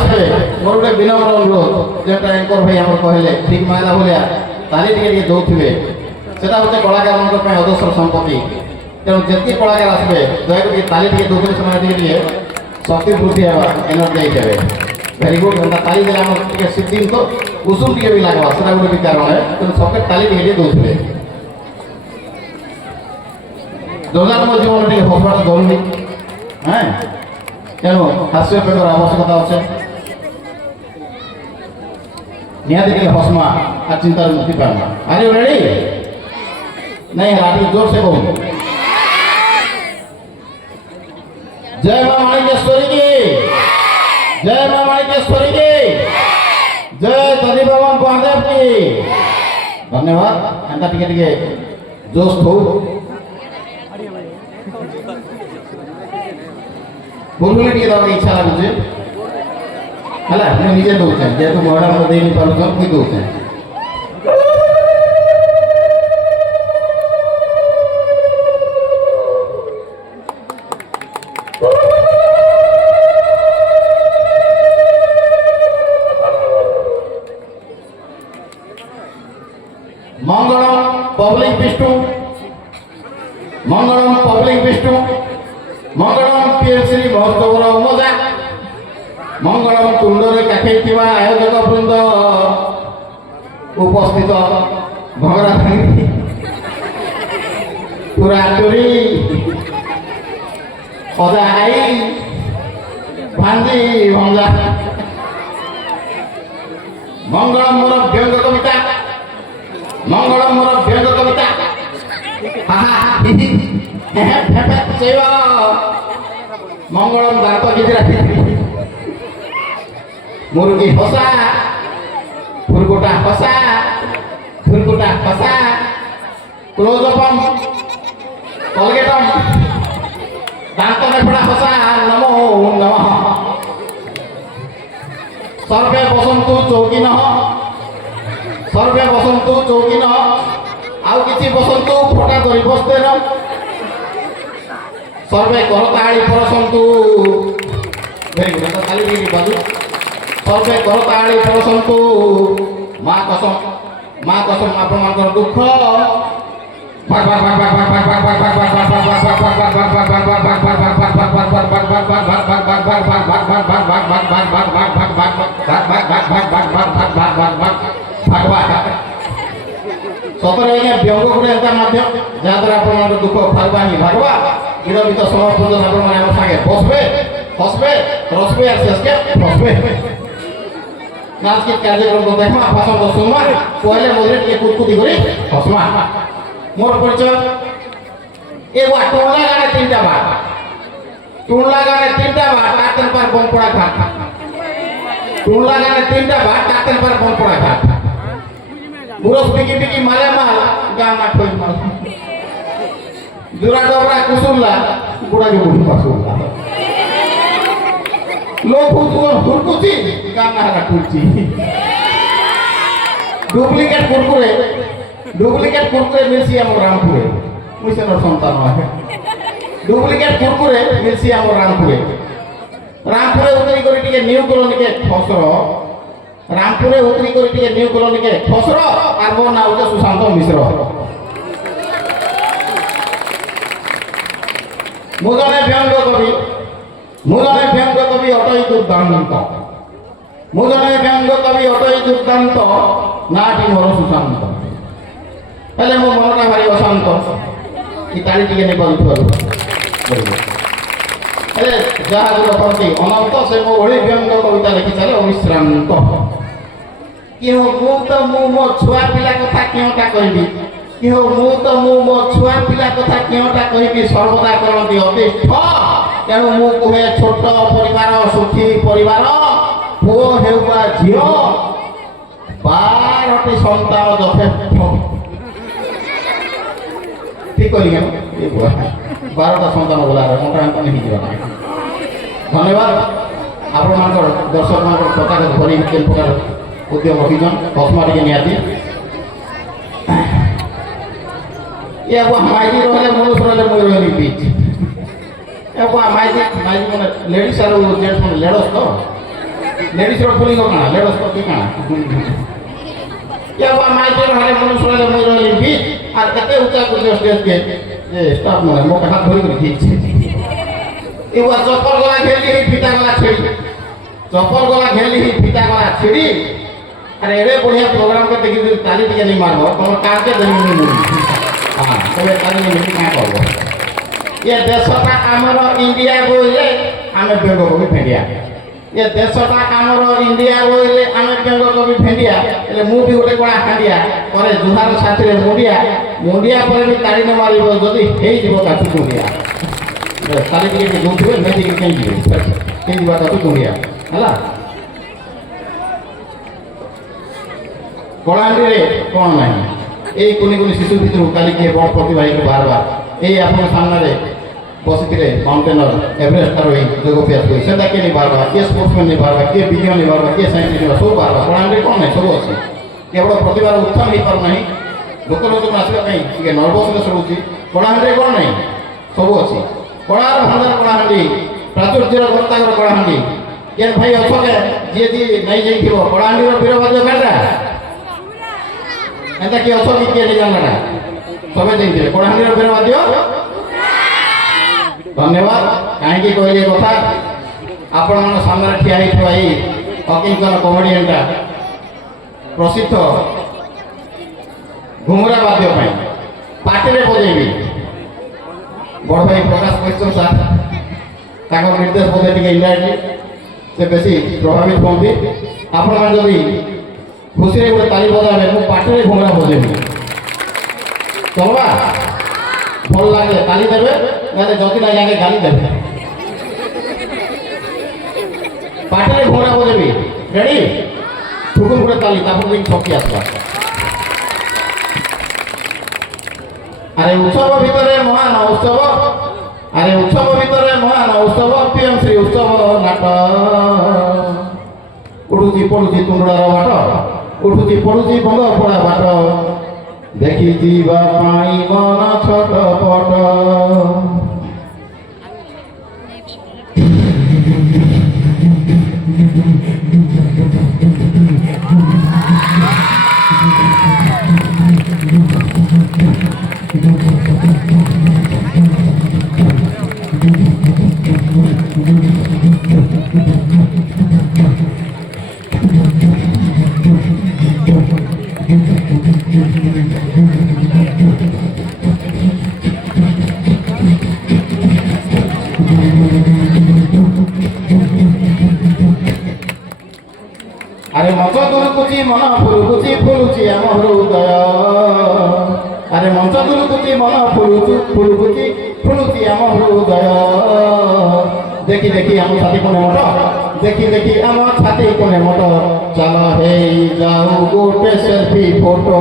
আসবে মোর গোটে বিନম্র অনুরোধ যেটা এঙ্কর ভাই আমার কহিলে ঠিক মাইলা ভলিয়া তালি টিকে দৌথিবে সেটা হচ্ছে কলাকারଙ୍କ ପାଇଁ ଅଜସ୍ର ସମ୍ପତ୍ତି ତେଣୁ ଯେତିକି କଳାକାର ଆସିବେ ଦୟାକରି ଟିକେ ତାଲି ଟିକେ ଦଉଥିଲେ ସେମାନେ ଟିକେ ଶକ୍ତି ବୃଦ୍ଧି ହେବା ଏନର୍ଜାଇଜ୍ ହେବେ ଭେରି ଗୁଡ୍ ଏନ୍ତା ତାଲି ଦେଲେ ଆମର ଟିକେ ସିଦ୍ଧିଂ ତ ଉଷୁମ ଟିକେ ବି ଲାଗବା ସେଟା ଗୋଟେ ବି କାରଣ ତେଣୁ ସବକେ ତାଲି ଟିକେ ଟିକେ ଦଉଥିଲେ ଯୋଗାତ୍ମକ ଜୀବନ ଟିକେ ହସବାଟା ଜରୁରୀ হ্যাঁ ତେଣୁ ହାସ୍ୟ ପେଟର ଆବଶ୍ୟକତା ଅଛି ନିହାତି ଟିକେ ହସମା আর ଚିନ୍ତାରୁ ମୁକ୍ତି ପାଇବା ଆର୍ ୟୁ ରେଡି नहीं है आप जोर से बोलो जय मां माणिकेश्वरी की जय मां माणिकेश्वरी की जय दधि भवन महादेव की धन्यवाद एंता टिके टिके जोश हो बोलुले टिके दवा इच्छा लागुचे हला मैं निजे दउछे जेतु मोहडा म देई नि पारु सब की दउछे मंगलम पब्लिक विष्णु मंगलम पब्लिक विष्णु मंगलम पीएससी महोत्सवर मजा मंगलम कुंडरे काखे आयोजक वृंद उपस्थित भगरा पूरा टोरी पदा आई भांजी भंजा मंगलम मोर व्यंग कविता मंगलम मोर व्यंग कविता मंगलम दांत गिजरा मुर्गी हसा फुरगुटा हसा क्लोजअपम कोलगेटम दांत में पड़ा हसा नमो नमः सर्वे बसंतु चौकिन सर्वे बसंतु चौकिन आउ किछि बसंतु फटा करी बसतेन सर्वे करताळी परसंतु वेरी गुड तो खाली भी बाजू सर्वे करताळी परसंतु मां कसम आपनकर दुख भाग भाग भाग भाग भाग भाग भाग भाग भाग सतरे व्यंग गुड़े माध्यम जहाद्वारा आप दुख भागवा ही भागवा गिरवित समर्पण आप सागे बसबे हसबे रसबे और शेषके फसबे नाच गीत कार्यक्रम को देखमा भाषण को सुनवा पहले मधुरे टे कुदकुदी करी हसमा मोर परिचय एगो टोला गाने तीनटा बात काटन पर बनपड़ा घाट टोला गाने तीनटा बात काटन पर बनपड़ा घाट बुरस बिकी बिकी माले माल गाना खोई माल जुरा डबरा कुसुमला बुड़ा जो बुढ़ी पासुला लोग फुरकुची गाना हरा कुची डुप्लिकेट कुरकुरे मिलसी हम रामपुरे मुझसे न संतान है डुप्लिकेट कुरकुरे मिलसी हम रामपुरे उतरी करी टिके न्यू कॉलोनी के खसरो रामपुरे उतरी करी टिके न्यू कॉलोनी के खसरो और मो नाम है सुशांत मिश्र मुजने व्यंग कवि अटई दुर्दांत नाटी मोर सुशांत पहले मो मनटा भारी अशांत कि ताली टिके नहीं पारुथबारु अरे जहाँ जो प्रति अनंत से मो ओडी व्यंग कविता लिखि चले अविश्रांत कि हो मु मो छुआ पिला कथा केउटा कहबी कि हो मु मो छुआ पिला कथा केउटा कहबी सर्वदा करंती अतिष्ठ तेणु मु कहे छोट परिवार सुखी परिवार पुओ हेउबा झियो 12टी संतान यथेष्ट ठीक करी ये 12टा संतान बोला मोटा अंकन नहीं जीवा धन्यवाद आपण मानकर दर्शक मानकर पताका धरी केन प्रकार उद्यम रखिजन हसमा टिके नियाती ये वो माइजी रहले मनुष्य रहले मोय रहली बीच ए वो माइजी माने लेडीज आरो जेंट्स माने लेडस तो लेडीज रो पुलिंग काना लेडीज को की काना या बा माइटर हरे मनुष्य रे मुई रहली बीच আর এতে উঁচা করে স্টেজ কে যে স্টাফ মানে মো হাত ধরে করে দিচ্ছে এবার চপর গলা খেলি ফিটা গলা ছেড়ি চপর গলা খেলি ফিটা গলা ছেড়ি আরে এরে বড়িয়া প্রোগ্রাম কে দেখি তালি টিকে নি মারবো তোমার কাকে দেনি নি হ্যাঁ তবে তালি নি কা করব ये देशटा आमर इंडिया बोले आमे बेंग कवि फेंडिया ये देशटा आमर इंडिया बोले आमे बेंग कवि फेंडिया एले मु भी गोटे कोणा हांडिया करे जुहार साथी रे मुंडिया मुंडिया पर भी ताड़ी न मारिबो जदी हेई जीवो काटु मुंडिया ताली के जोथबे मेदी के केन जीवे केन जीवा काटु मुंडिया हला कोणांडी रे कोन नाही এই কোনি কোনি শিশু ভিতর কালি কে বড় প্রতিভাই কে বারবার এই আপনার সামনে বসিলে মাউন্টেনর এভারেস্ট আর ওই যোগপ্যাস কই সেটা কে নি বারবার কে স্পোর্টসম্যান নি বারবার কে বিজ্ঞান নি বারবার কে সাইন্টিস্ট নি সব বারবার কোণান্ডে কোন নাই সব আছে কেবল প্রতিভার উত্থান হই পার নাই লোক লোক আসবে কাই কে নর্ভসনেস রହୁଛି কোণান্ডে কোন নাই সব আছে কোণার ভান্ডার কোণান্ডি প্রাচুর্যের গর্তাগর কোণান্ডি কে ভাই অছকে যে যে নাই যাইଥିବ কোণান্ডির বীরবাদ্য কাটা এটা কি অছকি কে নি জানা সবে যাইଥିବେ কোণান্ডির বীরবাদ্য धन्यवाद कहीं कहले कथा आपण मन सामने ठिया होई अकिंचन कमेडियनटा प्रसिद्ध घुमरा वाद्य पार्टी रे बजेबी बड़ भाई प्रकाश क्वेश्चन सर निर्देश बोले टी इंडायरेक्टली से बेसी प्रभावित होती आपण मन जदि खुशी रे ताली बजाबे मु पार्टी रे घुमरा बजेबी चलवा भल लगे ताली देवे ना जदि ना जाके गाली देवे पाटे घोड़ा बजेबी रेडी ठुकुर করে ताली तापर दिन छकी आसबा अरे उत्सव भितरे महान उत्सव अरे उत्सव भितरे महान उत्सव पीएम श्री उत्सव नाट उडुची पडुची तुंडरार बाट उडुची पडुची बंग पड़ा बाट देखी जीवा पाई मन छटपट अरे मंच दुरुकुची मन फुलुची आम हृदय अरे मंच दुरुकुची मन फुलुची आम हृदय देखी देखी आम छाती कोने मट देखी देखी आम छाती कोने मट चल हे जाऊ गोटे सेल्फी फोटो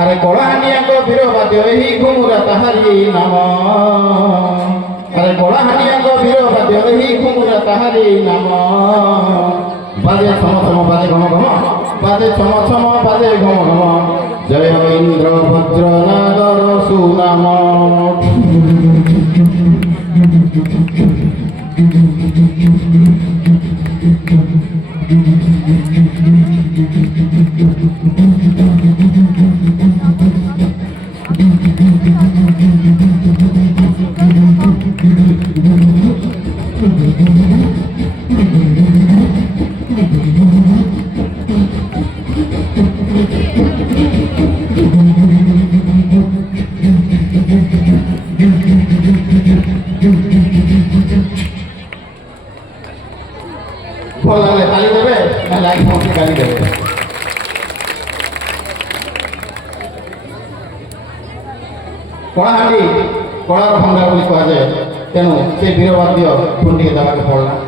अरे कलाहानिया को वीरवाद्य ही घुमुरा ताहारी नाम अरे कलाहानिया को वीरवाद्य ही घुमुरा ताहारी नाम बाजे छम छम बाजे घम घम बाजे छम छम बाजे घम घम जय हो इंद्र वज्र नागर सुनाम भल लगे ताली देवे ना लाइक फोन से गाली देवे कलाहांडी कलार भंडार बोली कहा जाए তেণু সেই বীরবাদ্য ধুনটিকে দেওয়াকে পড়লাম।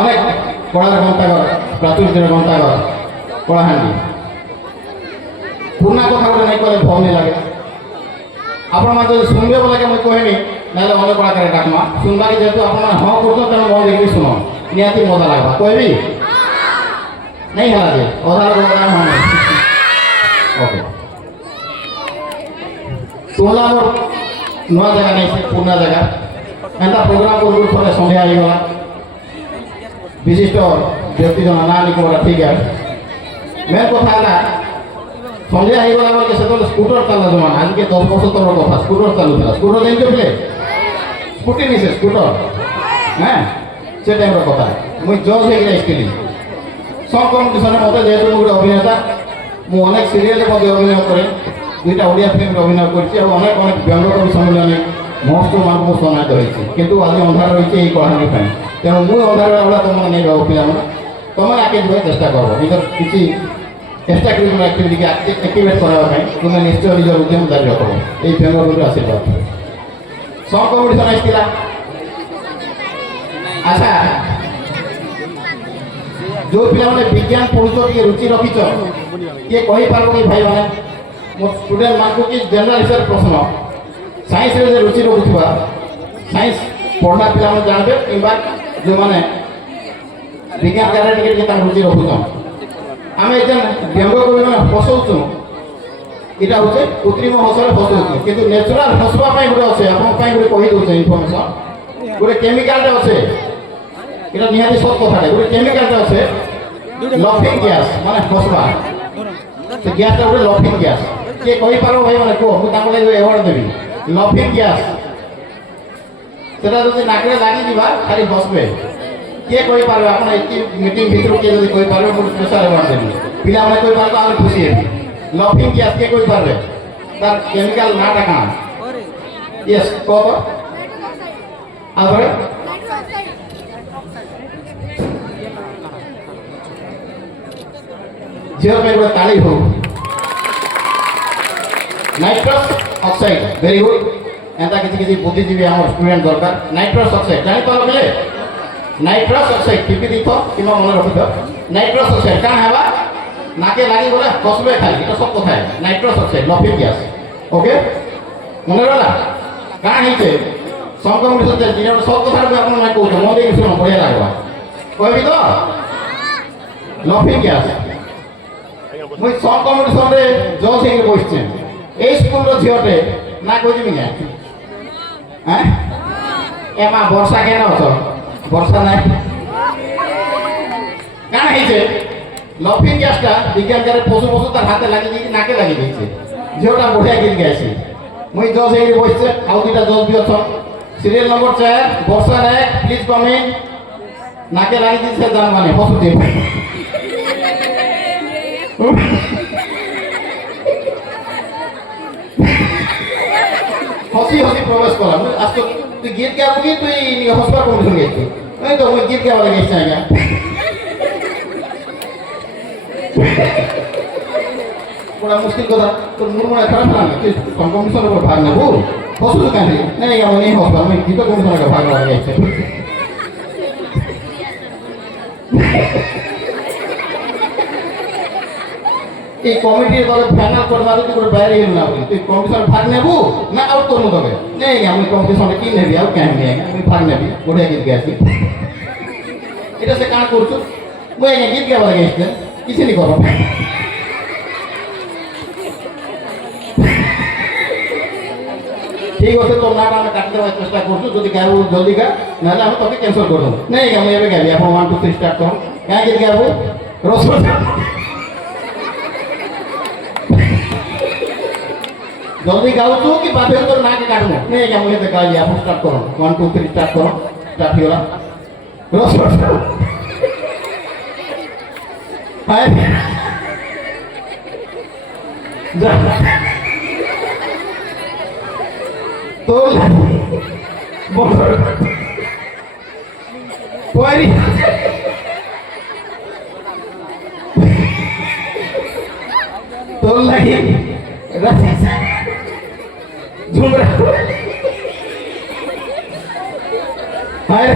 অনেক কড়ার গ্রন্থাগার, প্রাচুর্যের গ্রন্থাগার, কড়াহান্ডি পুরনা কথা গুলো নাই কলে ভয় লাগে। আপনার মানে যদি শুনবে বলে আমি কহিনি, নাহলে অনেক বড় করে ডাকমা শুনবাকে, যেহেতু আপনার হ করতো তেমন মন দেখবি শুনো, নিহাতি মজা লাগবা। কইবি নেই হেলা যে অধার ওকে তোলা আমার নয়া জায়গা নেই, পুরনা জায়গা এটা প্রোগ্রাম করবো পরে সন্ধ্যা হয়ে গেল। বিশিষ্ট ব্যক্তিজন না নিকোরা ঠিক আছে। মেন কথা না সন্ধ্যা হয়ে গেল বলতে সেটা স্কুটার চালা জমা, আজকে 10 বছর তোর কথা স্কুটার চালু ছিল। স্কুটার দেখতে পেলে স্কুটি নিছে স্কুটার, হ্যাঁ সে টাইমের কথা। মুই জজ হয়ে গেছিলি সব কম্পিটিশনের মধ্যে, যেহেতু মুখে অভিনেতা, মু অনেক সিরিয়ালের মধ্যে অভিনয় করে, 2টা ওড়িয়া ফিল্মে অভিনয় করছি এবং অনেক অনেক ব্যঙ্গকবি সম্মেলনে মহস্ত মানুষ সমাহিত হয়েছে। কিন্তু আজ অন্ধার রয়েছে এই কহানি পাই, তেমন মুই অন্ধার বেলা তোমার নেই রহু পিলাম না, তোমার আগে যাওয়ার চেষ্টা করবো। নিজের কিছু চেষ্টা করি কোনো অ্যাক্টিভিটিকে অ্যাক্টিভেট করার পাই, তুমি নিশ্চয় নিজের উদ্যম জারি রাখবো। এই ব্যঙ্গকবির আশীর্বাদ। সব কম্পিটিশন আসছিলাম। আচ্ছা, जो पिला मैंने विज्ञान पढ़ुच टे रुचि रखिच किए कही पार कि भाई मैंने मो स्टूडेंट मान को कि जनरल हिसाब प्रश्न साइंस रे रुचि रखुवा साइंस पढ़ना पिला मैंने जानबे किंबा जो माने विज्ञान कार्य टिके ता रुचि रखुछ। आमे एजन व्यंग कवि माने हसौछु, एटा होचे कृत्रिम हसरे हसौछु, किंतु नेचुरल हसवा पई गुडे আছে आपन पई गुडे कहि दोছে इनफॉरमेशन गुडे केमिकल रे আছে। এটা নিহাতি সব কথা রে, ওই কেমিক্যালটা আছে লফিং গ্যাস, মানে ফসফা। সে গ্যাসটা ওটা লফিং গ্যাস। কে কই পারো ভাই মানে কো মু তাকে লাগবে অ্যাওয়ার্ড দেবি। লফিং গ্যাস সেটা যদি নাকরে লাগি দিবা খালি বসবে। কে কই পারবে আপন এই মিটিং ভিতর কে যদি কই পারবে মু স্পেশাল অ্যাওয়ার্ড দেবি। পিলা মানে কই পারবে আর খুশি হবে। লফিং গ্যাস কে কই পারবে, তার কেমিক্যাল নাটা কাম। ইয়েস কো আবার झील पे गोटे ताली हो। Nitrous oxide very good. एंता किसी बुद्धिजीवी आम स्टूडेंट दरकार। नाइट्रस ऑक्साइड जानी पार बोले नाइट्रस ऑक्साइड टिपी दीथ कि मन रखिथ। नाइट्रस ऑक्साइड क्या है नाके लगी बोले कसबे खाली, এটা सब कथा है। Nitrous oxide laughing gas okay मन रहा क्या है संक्रमण जिन सब कथा आप कौन मन देखिए शुण बढ़िया लगवा कहबी तो लफिंग गैस। मुझे सब कम्पिटिशन रे जज हे बसছে এই স্কুল র ঝিওটে না কইবি না হ্যাঁ এমা বর্ষা কেন আছ বর্ষা নাই কেন হইছে লফিং গ্যাসটা বিজ্ঞানকারে পশু পশু তার হাতে লাগি দিয়েছে নাকে লাগি দিয়েছে ঝিওটা বঢ়িয়া গিয়ে গেছে। মুই জজ হে বসছে আউ দুইটা জজ বি অছ serial number 4 Barsha Roy please come in নাকে লাগি দিয়েছে জান মানে পশু দিয়ে हसी हसी प्रवेश करा आज तो तु गीत गाबो कि तुई हसबार कम्पिटिशन गेछि नहीं तो मुई गीत गाबा गेछि आज्ञा बड़ा मुश्किल कथा तो मुर मन खराब ना कि कम्पिटिशन रो भाग नेबो हसु काहे नहीं हम नहीं हसबा मुई गीत कम्पिटिशन रो भाग लेबा गेछि। এই কমিটির দলে ফাইনাল করবার কি করে বাইরে গেল না বলি তুই কম্পিটিশন ভাগ নেবো না আউট করবো তবে নেই আমি কম্পিটিশনে কি নেবি আর কেন নেই আমি ভাগ নেবি বড় গীত গাইছি এটা সে কাজ করছো মই গীত গাবার গেছে কিছু নি করো ঠিক আছে তোমরা আমি কাটতে দেওয়ার চেষ্টা করছো যদি গাবো জলদি গা নাহলে আমি তোকে ক্যান্সেল করে দেবো নেই আমি এবে গাবি এখন 1 2 3 স্টার্ট করো কেন গীত গাবো রসদ जल्दी गाओ तो कि बात है तो ना के काटो नहीं क्या मुझे देखा ये आप स्टार्ट करो 1 2 3 स्टार्ट करो स्टार्ट हो गया रोज हाय जा तो कोई तो लगी ঝুমরা হায়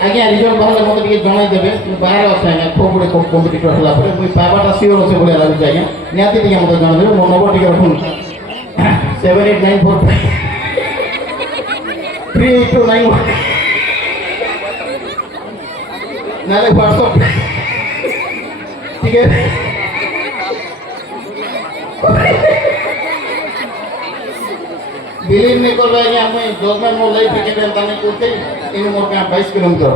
ଆଜ୍ଞା ରିଜଲ୍ଟ ବାହାରିଲେ ମୋତେ ଟିକେ ଜଣାଇ ଦେବେ ବାହାରେ ଅଛି ଆଜ୍ଞା ଖୁବ୍ ଗୁଡ଼ିଏ କମ୍ପିଟିଟର ହେଲା ପରେ ମୁଇଁ ପାଇବାଟା ସିଓର ଅଛି ଭଳିଆ ଲାଗୁଛି ଆଜ୍ଞା ନିହାତି ଟିକେ ମୋତେ ଜଣାଇଦେବେ ମୋ ନମ୍ବର ଟିକେ ରଖୁନ୍ 78945 38291 ନହେଲେ ହ୍ୱାଟ୍ସଆପ୍ ଟିକେ बिलीव नहीं कर रहा है हमें गवर्नमेंट मोर लाइफ के केन ताने कोते इन मोर का 22 किलोमीटर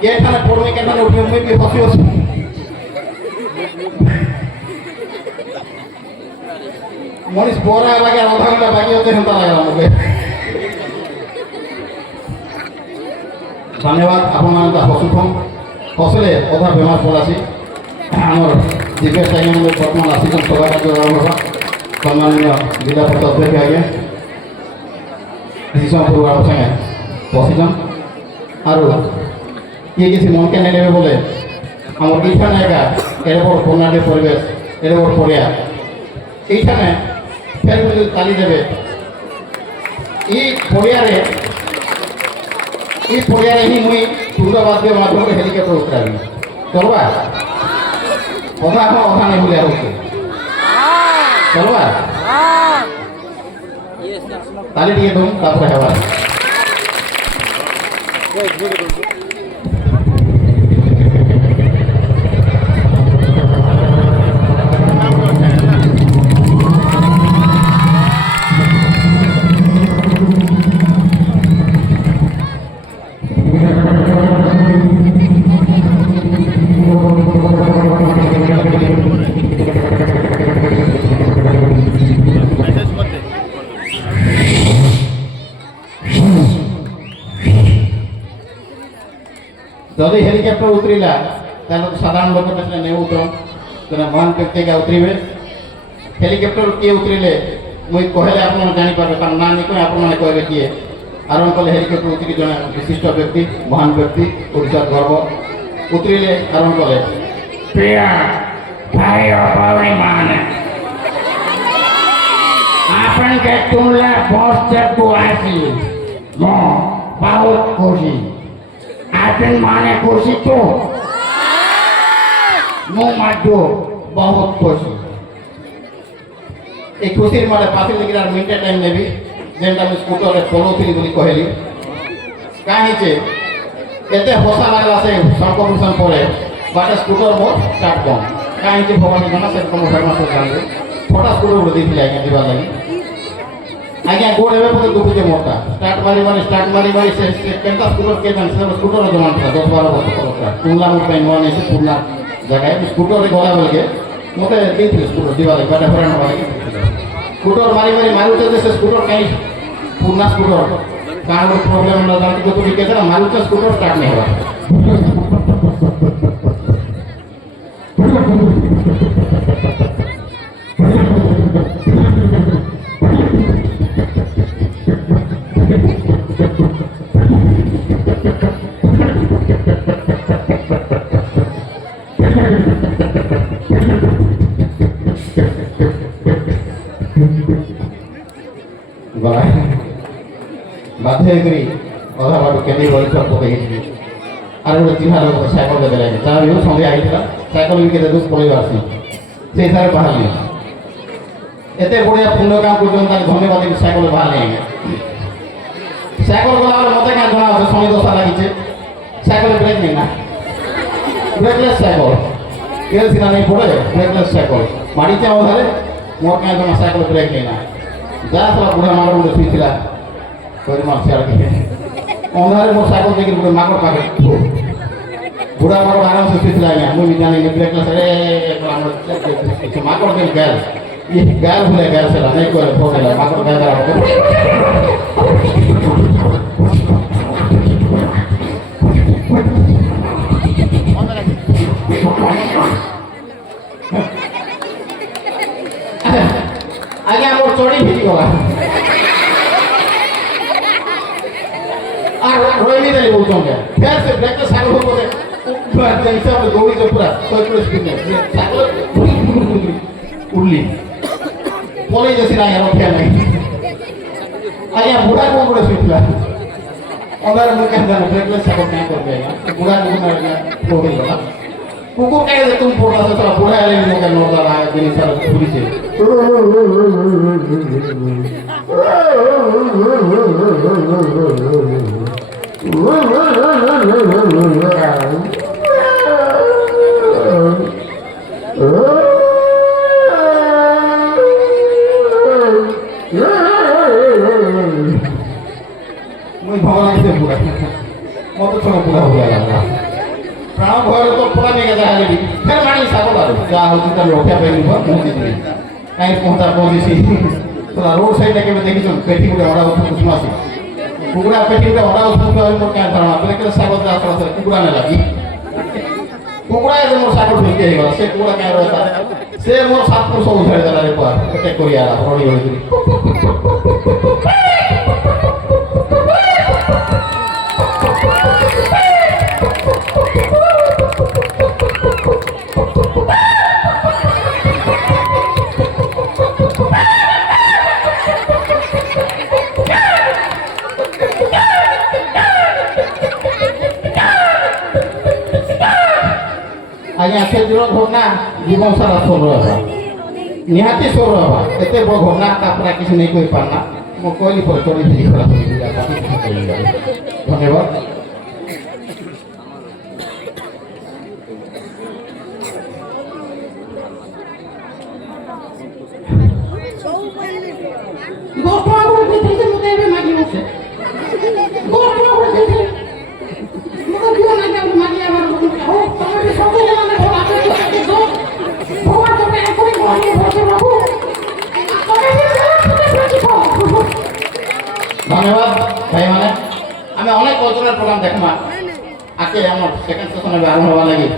के थाने पड़मे के थाने उठे मैं भी हसी हसी मनीष बोरा बागे आधा घंटा बाकी होते हंता लगा मुझे धन्यवाद आपण मानता हसुथम हसले अधा बेमार पड़ासी हमर दिव्य टाइम में वर्तमान आसीजन सभा का जो सम्माननीय जिला परिषद अध्यक्ष आगे କିଛି ସମୟ ପୂର୍ବରୁ ଆମ ସାଙ୍ଗେ ବସିଛନ୍ ଆରୁ କିଏ କିଛି ମନକେ ନେଇ ନେବେ ବୋଲେ ଆମର ଏଇଠାନେ ଏକା ଏଡ଼େ ବଡ଼ ବନାଟେ ପରିବେଶ ଏଡ଼େ ବଡ଼ ପଡ଼ିଆ এইখানে ফের যদি তালি দেবে এই পড়িয়ারে হি মুই তুণ্ডবাদ্য মাধ্যমে হেলিকপ্টার উতরাবি চলবা কথা এখন কথা নেই বলে হচ্ছে চলবা তালি দিয়ে দম তারপরে হেবা যদি হেলিকপ্টার উতরিলা তাহলে তো সাধারণ লোকের কাছে নেই উতরম তেনা মহান ব্যক্তিকে উতরিবে হেলিকপ্টার কিଏ উতরিলে মুই কহেলে আপনারা জানিপারবে তার না নিয়ে আপনারা কহবে কিଏ আরম্ভ কলে হেলিকপ্টার উতরি জনে বিশিষ্ট ব্যক্তি মহান ব্যক্তি ওড়িশার গর্ব উতরিলে আরম্ভ কলে প্রিয়া ভাই অভাবে মানে আপনাকে তুললা বস্তাକୁ আসি ମୁଁ ବହୁତ খুশি आपन माने खुशी तो मो माडो बहुत खुशी ए खुशीर माने पासे लेकिन मिनिट टाइम लेबी जेंटा मैं स्कूटर रे फॉलो थी बोली कहली काहे जे एते होसा लागला से संकर्षण पड़े बाटे स्कूटर मोर स्टार्ट कम काहे जे भगवान जना से कम फेमस हो जाने फोटा स्कूटर उड़ दी आज्ञा दिबा लागि आज्ञा गोड़ एबे पते दुखुजे मोरटा स्टार्ट मारी से केनता स्कूटर के जान से स्कूटर जमान था 10-12 वर्ष पर तुमला मोर पे नोन ऐसे पूर्ण जगह स्कूटर रे गला बोल के मते देथि स्कूटर दिबा लागि बाटा फ्रेंड वाला स्कूटर मारी मारुते से स्कूटर कहीं पूर्ण स्कूटर कान प्रॉब्लम न जान तो ठीक है ना मारुते स्कूटर स्टार्ट नहीं हुआ बाध्य करी अधा बाटू केंद्रीय परीक्षा पकई आर गोटे चिन्हा लोक साइकेल देते लगे जहाँ भी संगे आई साइकेल भी केते दुख पड़े आसी से हिसाब से बाहर एत बढ़िया पुण्य काम कर धन्यवाद साइकेल बाहर साइकेल गला मत क्या जना शनि दशा लगी साइकेल ब्रेक नहीं ना ब्रेकलेस साइकेल तेल सीना नहीं पड़े ब्रेकलेस साइकेल माड़ी चा अधारे मोर क्या जना साइकेल ब्रेक नहीं ना जा बुढ़ा मागर गोटे शुईला अंधारे मोर साइकेल देखिए गोटे माकड़ पाखे बुढ़ा माकड़ आराम से शुईला आज्ञा मुझे जानी ब्रेकलेस माकड़ के गैल ये गैल भूले गैल से नहीं कोई फोन माकड़ गैल आज्ञा मोर चढ़ी फिटी गला और रोई नहीं बोलते फिर से ब्रेक साइड हो बोले हिसाब से दौड़ी जो पूरा तो स्पीड में साइकिल उड़ली बोले जैसे ना यार क्या नहीं आया बुढ़ा को बड़े स्पीड अगर मुझे कहना है ब्रेकलेस सपोर्ट नहीं कर पाएगा बुढ़ा को ना हो गई बता कुकुर कहे थे तुम बोला तो थोड़ा बुढ़ा वाले ने मुझे नोट लगा है दिन सारा पूरी से मैं भगवान से बुरा मैं तो थोड़ा बुरा हो गया प्राण भय तो पूरा नहीं कहता है लेकिन फिर मानी साको बार जा होती तो लोटा पे नहीं बहुत मुझे नहीं कहीं पहुंचा पहुंची सी तो रोड साइड लेके मैं देखी तो पेटी को बड़ा उसमें कुछ मासी कुकुरा पेटी को बड़ा उसमें तो मोर क्या था अपने के साको जा थोड़ा सा कुकुरा ने लगी कुकुरा है मोर साको ठीक है गला से कुकुरा क्या रहता से मोर 700 उछाड़ दला रे पर अटैक कर यार रोड़ी होई आज्ञा से जो घटना जीवन सारा सोर रहा निहाती सोर रहा एते बड़ घटना तापरा किसी नहीं कोई पारना मो कोली पर चोरी भी खरा हो गया धन्यवाद गोठा को देखे से मुझे भी मागी होसे गोठा को देखे मुझे क्यों ना क्या मागी आवर हो तुम्हारे सब लोग ने बोला कि दो भगवान तो मैं कोई बोली बोले बाबू धन्यवाद भाई माने हमें अनेक कल्चरल प्रोग्राम देखमा आके हम सेकंड सेशन में आरंभ होवा लगी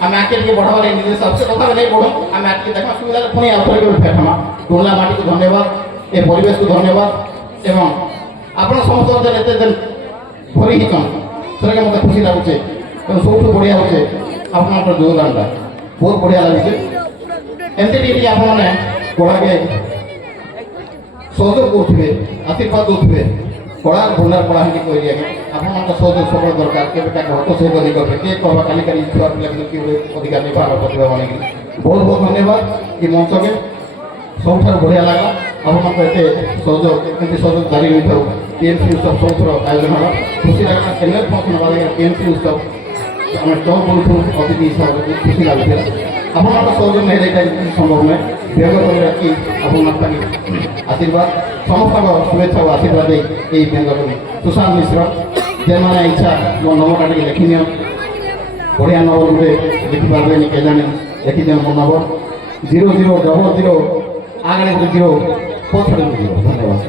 हमें आके के बढ़ावा ले निजे सबसे कथा नहीं बोलो हमें आके देखमा सुविधा पुणी आउथरे के फेठमा टोला माटी को धन्यवाद ए परिवेश को धन्यवाद एवं आपण समस्त जन एते दिन भरी ही कम सेके मते खुशी लागुचे एवं सबसे बढ़िया होचे आपन योगदानटा बहुत बढ़िया लागिছে एमती टीटी आपण माने कोड़ा के सहयोग करथिबे आशीर्वाद दोथिबे कोड़ा भंडार पढ़ा ही कोई आगे आपण मानक सहयोग सब दरकार के बेटा के हतो सहयोग नहीं करबे के कहबा खाली खाली छुआ पिला के अधिकार नहीं पाबा प्रतिभा माने बहुत बहुत धन्यवाद कि मंच के सबठार बढ़िया लगा आपण मानक एते सहयोग एमती सहयोग जारी नहीं थाउ पीएमसी उत्सव सबथर आयोजन होला खुशी लागला केने फंक्शन वाला पीएमसी उत्सव हमें स्टॉल बोलथु अतिथि हिसाब से खुशी लागला आपण मानक सहयोग नहीं रहता संभव नहीं व्यंग कर रखी आपण मानक आशीर्वाद समस्त शुभेच्छा और आशीर्वाद ये व्यंग करी सुशांत मिश्र जे मैंने इच्छा मो नंबर काटिक लिखी नि बढ़िया नंबर गोटे लिखि पारे के जाने लिखी दियो मो नंबर 0000 आगे 0 पछड़े 0 धन्यवाद।